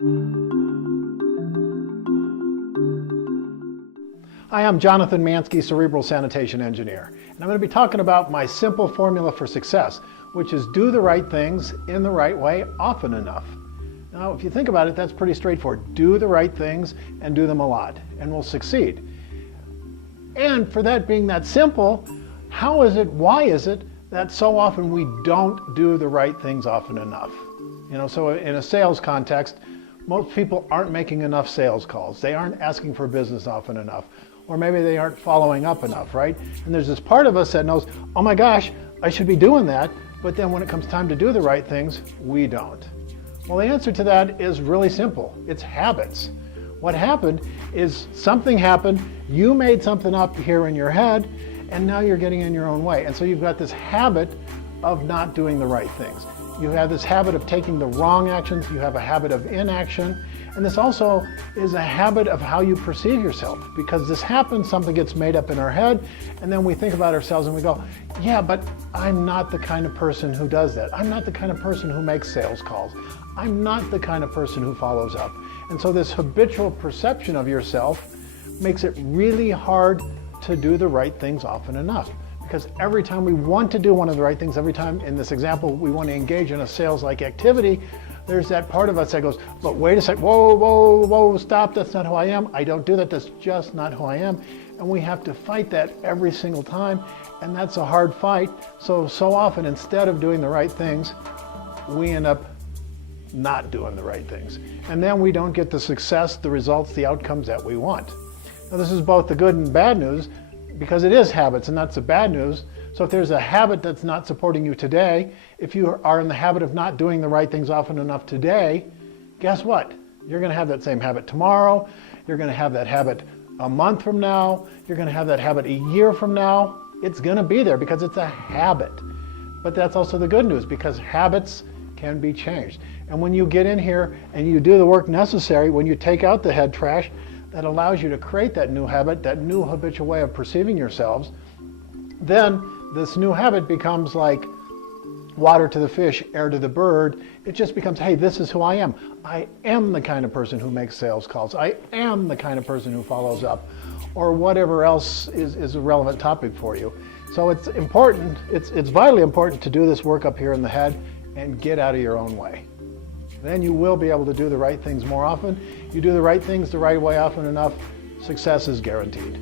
Hi, I'm Jonathan Manske, Cerebral Sanitation Engineer, and I'm going to be talking about my simple formula for success, which is do the right things in the right way often enough. Now, if you think about it, that's pretty straightforward. Do the right things and do them a lot, and we'll succeed. And for that being that simple, why is it that so often we don't do the right things often enough? So in a sales context, most people aren't making enough sales calls. They aren't asking for business often enough. Or maybe they aren't following up enough, right? And there's this part of us that knows, oh my gosh, I should be doing that. But then when it comes time to do the right things, we don't. Well, the answer to that is really simple. It's habits. What happened is something happened, you made something up here in your head, and now you're getting in your own way. And so you've got this habit of not doing the right things. You have this habit of taking the wrong actions, you have a habit of inaction, and this also is a habit of how you perceive yourself. Because this happens, something gets made up in our head, and then we think about ourselves and we go, yeah, but I'm not the kind of person who does that. I'm not the kind of person who makes sales calls. I'm not the kind of person who follows up. And so this habitual perception of yourself makes it really hard to do the right things often enough. Because every time we want to do one of the right things, every time in this example we want to engage in a sales-like activity, there's that part of us that goes, but wait a second, whoa, stop, that's not who I am. I don't do that, that's just not who I am. And we have to fight that every single time, and that's a hard fight. So often, instead of doing the right things, we end up not doing the right things. And then we don't get the success, the results, the outcomes that we want. Now this is both the good and bad news, because it is habits, and that's the bad news. So if there's a habit that's not supporting you today, if you are in the habit of not doing the right things often enough today, guess what? You're going to have that same habit tomorrow. You're going to have that habit a month from now. You're going to have that habit a year from now. It's going to be there because it's a habit. But that's also the good news, because habits can be changed. And when you get in here and you do the work necessary, when you take out the head trash, that allows you to create that new habit, that new habitual way of perceiving yourselves, then this new habit becomes like water to the fish, air to the bird. It just becomes, hey, this is who I am. I am the kind of person who makes sales calls. I am the kind of person who follows up, or whatever else is a relevant topic for you. So it's important, it's vitally important to do this work up here in the head and get out of your own way. Then you will be able to do the right things more often. You do the right things the right way often enough, success is guaranteed.